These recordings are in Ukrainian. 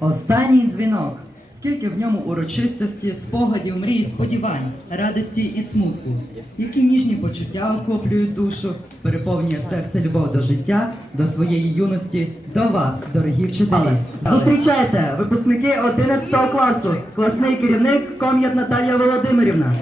Останній дзвінок. Скільки в ньому урочистості, спогадів, мрій, сподівань, радості і смутку, які ніжні почуття охоплюють душу, переповнює серце любов до життя, до своєї юності, до вас, дорогі вчителі. Зустрічайте випускники 11 класу, класний керівник Ком'ят Наталія Володимирівна.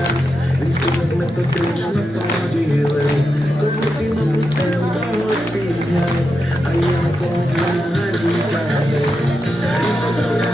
Час, він все нас методично поділив. Комусь він опустив, когось підняв, а я на кого взагалі забив. Старі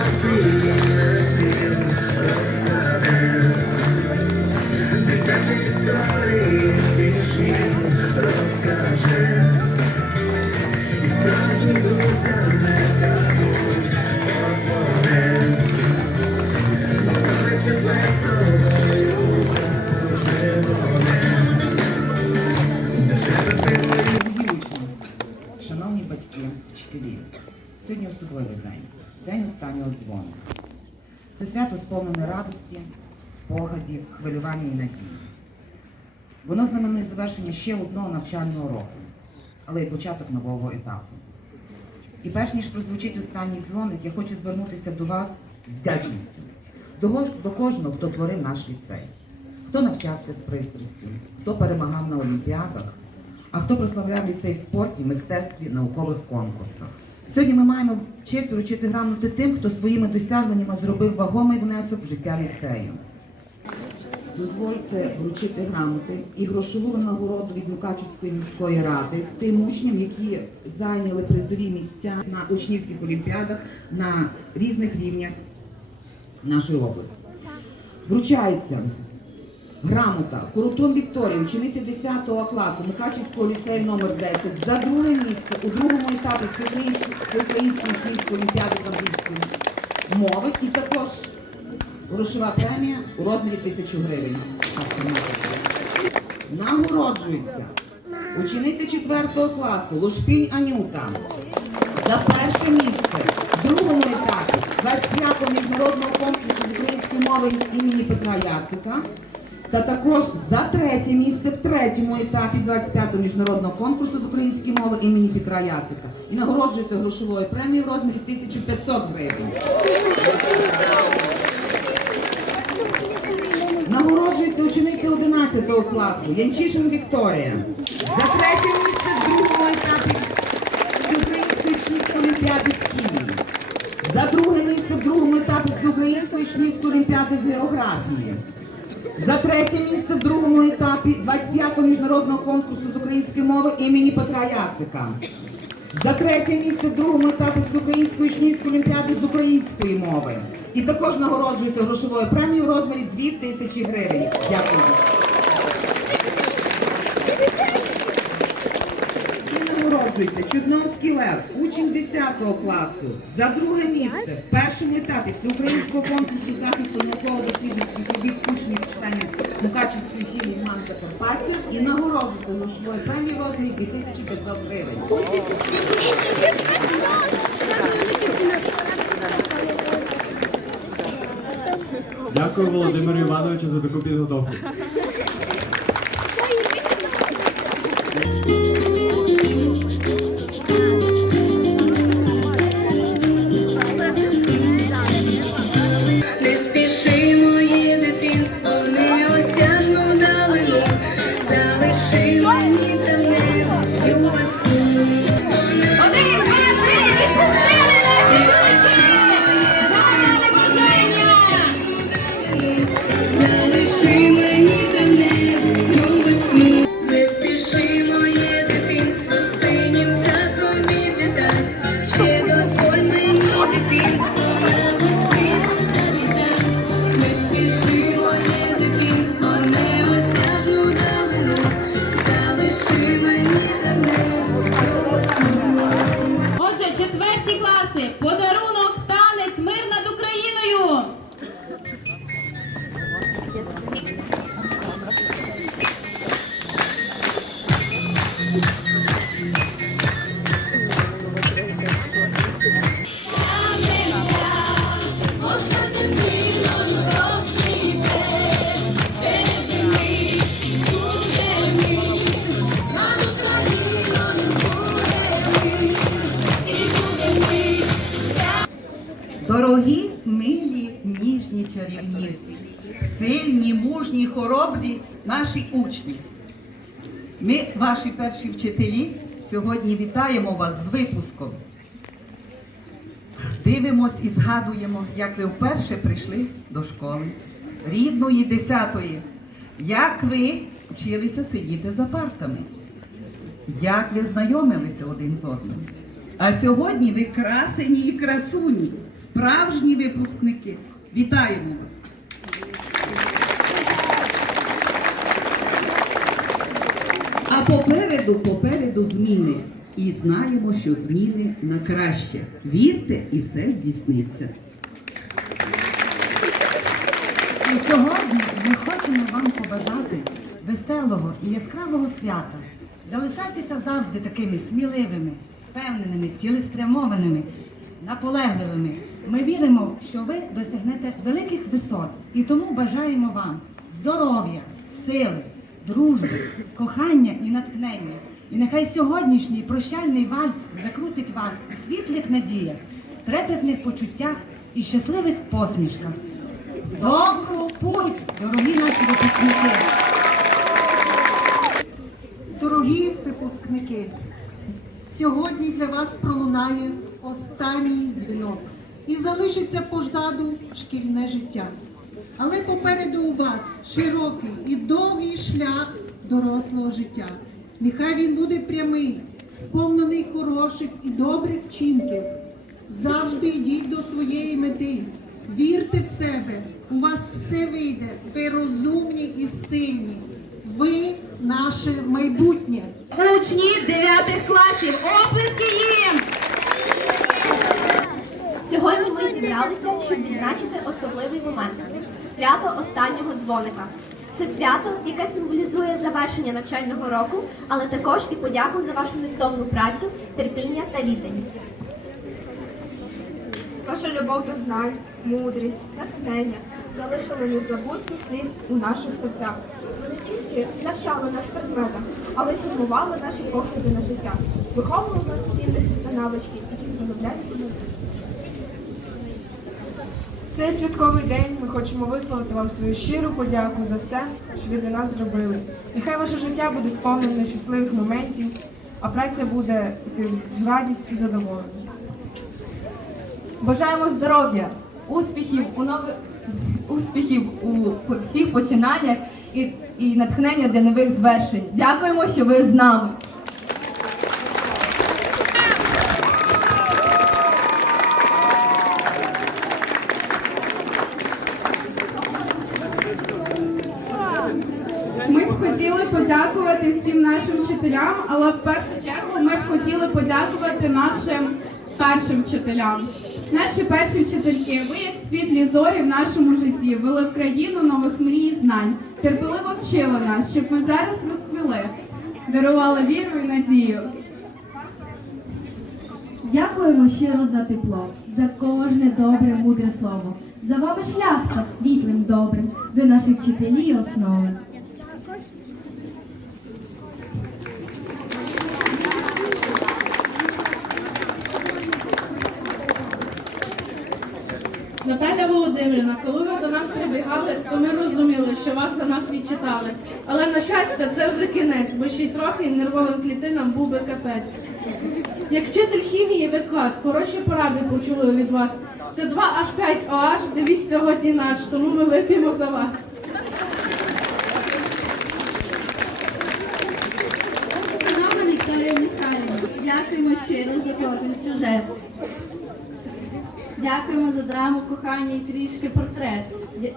Це свято сповнене радості, спогадів, хвилювання і надії. Воно знаменує завершення ще одного навчального року, але й початок нового етапу. І перш ніж прозвучить останній дзвоник, я хочу звернутися до вас з вдячністю, до, до кожного, хто творив наш ліцей, хто навчався з пристрастю, хто перемагав на олімпіадах, а хто прославляв ліцей в спорті, мистецтві, наукових конкурсах. Сьогодні ми маємо честь вручити грамоти тим, хто своїми досягненнями зробив вагомий внесок в життя ліцею. Дозвольте вручити грамоти і грошову нагороду від Мукачівської міської ради тим учням, які зайняли призові місця на учнівських олімпіадах на різних рівнях нашої області. Вручається грамота. Коротун Вікторія, учениця 10 класу Мукачівського ліцею номер 10 за друге місце у другому етапі Всеукраїнської учнівської олімпіади з англійської мови і також грошова премія у розмірі тисячу гривень. Нагороджується учениця 4 класу Лушпінь Анюта. За перше місце в другому етапі 25-го міжнародного конкурсу з української мови імені Петра Яцика та також за третє місце в третьому етапі 25-го міжнародного конкурсу з української мови імені Петра Яцика. І нагороджується грошовою премією в розмірі 1500 гривень. Нагороджується учениця 11 класу Янчишин Вікторія. За третє місце в другому етапі Всеукраїнської учнівської олімпіади з хімії. За друге місце в другому етапі Всеукраїнської учнівської олімпіади з географії. За третє місце в другому етапі 25-го міжнародного конкурсу з української мови імені Петра Яцика. За третє місце в другому етапі Всеукраїнської учнівської олімпіади з української мови. І також нагороджується грошовою премією в розмірі 2 тисячі гривень. Дякую. І нагороджується Чудновський Лев, учень 10 класу, за друге місце в першому етапі всеукраїнського конкурсу захисту науково-дослідницьких робіт учнів читання Мукачівської філії МАН Закарпаття і нагороджується грошовою премією розмірі 2500 гривень. Дякую Володимиру Івановичу за таку підготовку. Чарівні, сильні, мужні, хоробрі наші учні. Ми, ваші перші вчителі, сьогодні вітаємо вас з випуском. Дивимось і згадуємо, як ви вперше прийшли до школи, рідної десятої, як ви вчилися сидіти за партами, як ви знайомилися один з одним. А сьогодні ви красені і красуні, справжні випускники. Вітаємо вас! А попереду, попереду зміни. І знаємо, що зміни на краще. Вірте, і все здійсниться. І сьогодні ми хочемо вам побажати веселого і яскравого свята. Залишайтеся завжди такими сміливими, впевненими, цілеспрямованими, наполегливими. Ми віримо, що ви досягнете великих висот і тому бажаємо вам здоров'я, сили, дружби, кохання і натхнення. І нехай сьогоднішній прощальний вальс закрутить вас у світлих надіях, трепетних почуттях і щасливих посмішках. Добру путь, дорогі наші випускники! Дорогі випускники, сьогодні для вас пролунає останній дзвінок і залишиться позаду шкільне життя. Але попереду у вас широкий і довгий шлях дорослого життя. Нехай він буде прямий, сповнений хороших і добрих вчинків. Завжди йдіть до своєї мети. Вірте в себе, у вас все вийде. Ви розумні і сильні. Ви наше майбутнє. Учні 9 класів, оплески їм! Сьогодні ми зібралися, щоб відзначити особливий момент свято останнього дзвоника. Це свято, яке символізує завершення навчального року, але також і подяку за вашу невтомну працю, терпіння та відданість. Ваша любов до знань, мудрість, натхнення залишили незабутній слід у наших серцях. Ви навчали нас предметам, але й формували наші погляди на життя, виховували нас цінності та навички, які нам. Цей святковий день ми хочемо висловити вам свою щиру подяку за все, що ви для нас зробили. Нехай ваше життя буде сповнене щасливих моментів, а праця буде з радість і задоволення. Бажаємо здоров'я, успіхів у нових успіхів у всіх починаннях і, і натхнення для нових звершень. Дякуємо, що ви з нами. Вчителям. Наші перші вчительки, ви як світлі зорі в нашому житті, вели в країну нових мрій і знань, терпеливо вчили нас, щоб ми зараз розквіли, дарували віру і надію. Дякуємо щиро за тепло, за кожне добре, мудре слово. За вами шлях став світлим добрим, ви наші вчителі і основи. Володимирівна, коли ви до нас прибігали, то ми розуміли, що вас за нас відчитали. Але на щастя, це вже кінець, бо ще й трохи нервовим клітинам був би капець. Як вчитель хімії ви клас, хороші поради почули від вас. Це 2H5 OH, дивіться сьогодні наш, тому ми вип'ємо за вас. Шановна Вікторія Михайлівна, дякуємо щиро за кожен сюжет. Дякуємо за драму, кохання і трішки портрет. Е,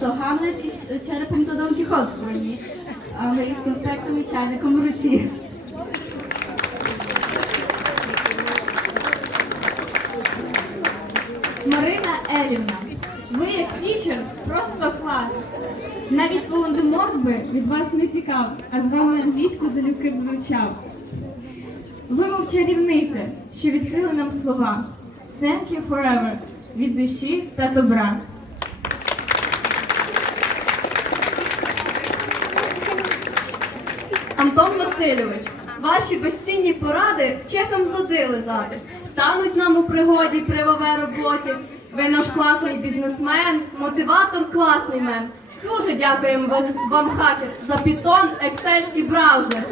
То Гамлет із черепом то Дон Кіхот в броні, а ми із конспектом і чайником в руці. Марина Елівна, ви як тічер просто клас. Навіть Володимир би від вас не тікав, а з вами англійську залюбки вивчав. Ви мов чарівниця, що відкрили нам слова. Thank you forever від душі та добра. Антон Васильович, ваші безцінні поради чекам задили зати. Стануть нам у пригоді при ВВ роботі. Ви наш класний бізнесмен, мотиватор класний мен. Дуже дякуємо вам, вам хакер, за Python, Excel і браузер.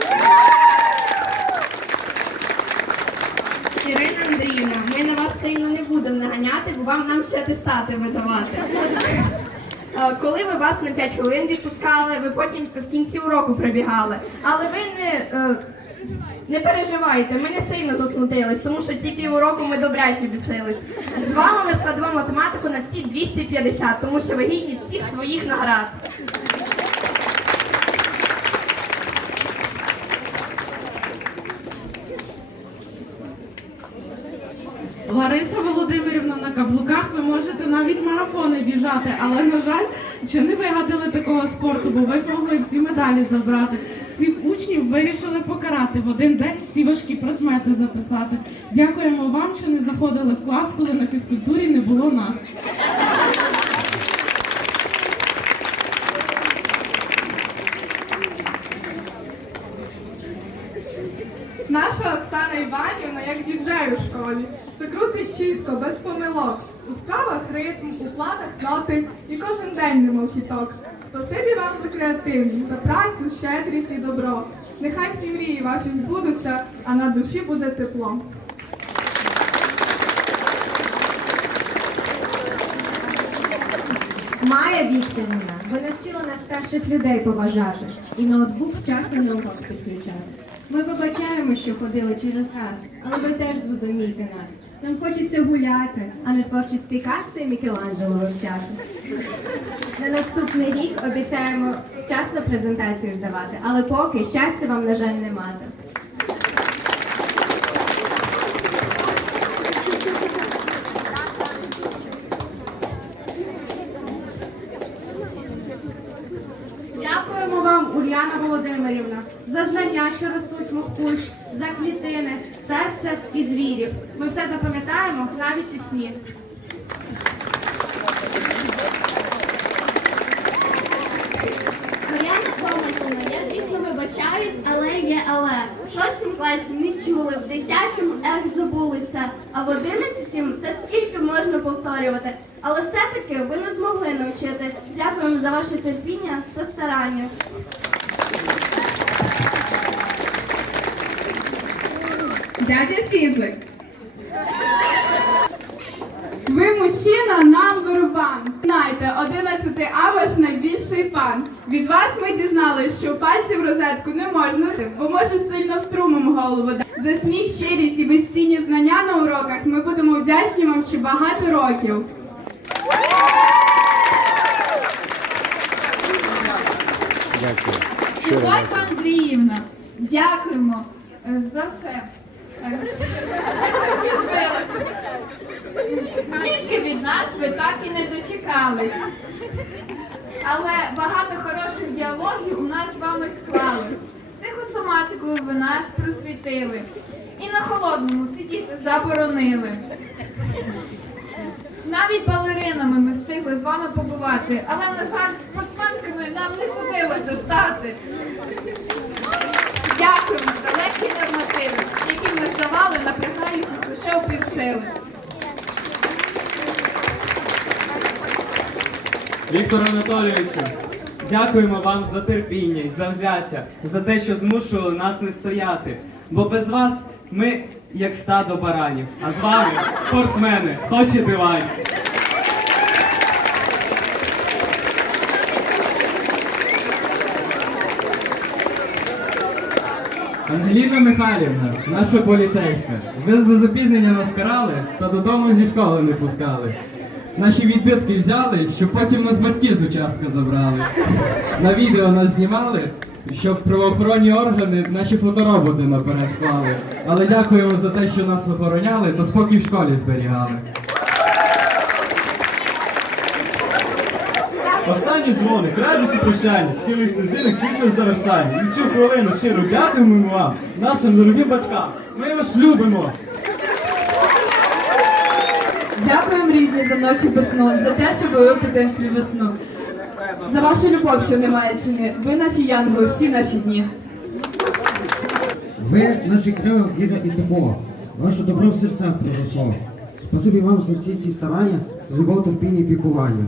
Ірина Андріївна, ми на вас сильно не будемо наганяти, бо вам нам ще атестати видавати. Е, Коли ми вас на 5 хвилин відпускали, ви потім в кінці уроку прибігали. Але ви не, е, не переживайте, ми не сильно засмутились, тому що ці півроку ми добряче бісились. З вами ми складемо математику на всі 250, тому що ви гідні всіх своїх наград. Лариса Володимирівна на каблуках ви можете навіть марафони біжати, але на жаль, ще не вигадали такого спорту, бо ви могли всі медалі забрати. Всіх учнів вирішили покарати в один день всі важкі предмети записати. Дякуємо вам, що не заходили в клас, коли на фізкультурі не було нас. Наша Оксана Іванівна, як діджей у школі, чітко, без помилок. У справах ритм, у планах ноти і кожен день немов хіток. Спасибі вам за креативність, за працю, щедрість і добро. Нехай всі мрії ваші збудуться, а на душі буде тепло. Майя Вікторівна, ви навчили нас старших людей поважати і ноутбук вчасно на урок підключати. Ми вибачаємо, що ходили через раз, але ви теж зрозумійте нас. Нам хочеться гуляти, а не творчість Пікассо і Мікеланджело вивчати. На наступний рік обіцяємо вчасно презентацію здавати, але поки щастя вам, на жаль, не мати. Дякуємо вам, Ульяна Володимирівна, за знання, що ростуть мов кущ, за клітини, серце і звірів. Ми все запам'ятаємо навіть у сні. Мар'яна Томашина, я звісно вибачаюсь, але є але. В шостому класі не чули, в десятому ех забулися, а в одинадцятому та скільки можна повторювати. Але все-таки ви не змогли навчити. Дякуємо за ваше терпіння та старання. Дядя Фізик. Ви мужчина, number one. Знайте, 11 А ваш найбільший фан. Від вас ми дізналися, що пальці в розетку не можна, бо може сильно струмом голову. За сміх, щирість і безцінні знання на уроках ми будемо вдячні вам ще багато років. Ольга Андріївна, дякуємо е, за все. Скільки від нас ви так і не дочекались. Але багато хороших діалогів у нас з вами склалось. Психосоматикою ви нас просвітили. І на холодному сидіти заборонили. Навіть балеринами ми встигли з вами побувати, але, на жаль, спортсменками нам не судилося стати. Дякуємо за легкі нормативи, які ми здавали, напрягаючись Віктор Анатолійовичу, дякуємо вам за терпіння за взяття, за те, що змушували нас не стояти. Бо без вас ми як стадо баранів, а з вами спортсмени, хоч і дивані. Ангеліна Михайлівна, наша поліцейська, ви за запізнення нас карали та додому зі школи не пускали. Наші відбитки взяли, щоб потім нас батьки з участка забрали. На відео нас знімали, щоб правоохоронні органи наші фотороботи наперед склали. Але дякуємо за те, що нас охороняли та спокій в школі зберігали. останній дзвоник, радість і прощання, схилих стежинок світло завершання. І цю хвилину щиро дякуємо вам, нашим дорогим батькам. Ми вас любимо. Дякуємо рідні за ночі весну, за те, що ви у дитинстві весну. За вашу любов, що немає ціни. Ви наші янголи, всі наші дні. Ви наші крила гіда і тепло. Ваше добро в серцях принесло. Спасибі вам за всі ці старання, любов, терпіння і пікування.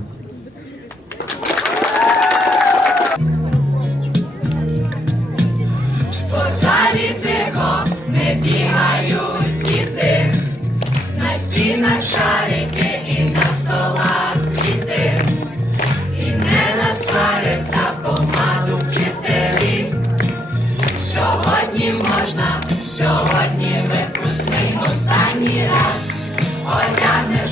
По залі тихо, не бігають діти, на стінах шарики і на столах діти, і не насваряться помаду вчителі. Сьогодні можна, сьогодні випускний останній раз одягне.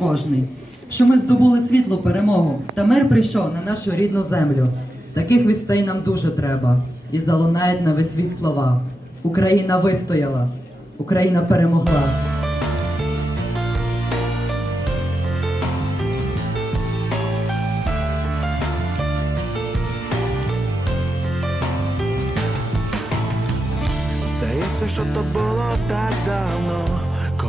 Кожний. Що ми здобули світлу перемогу, та мир прийшов на нашу рідну землю. Таких вістей нам дуже треба. І залунають на весь світ слова. Україна вистояла, Україна перемогла. Здається, що то було так давно,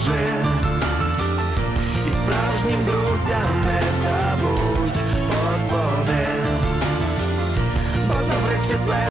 розкаже І справжнім друзям не забудь подзвони Бо добре числе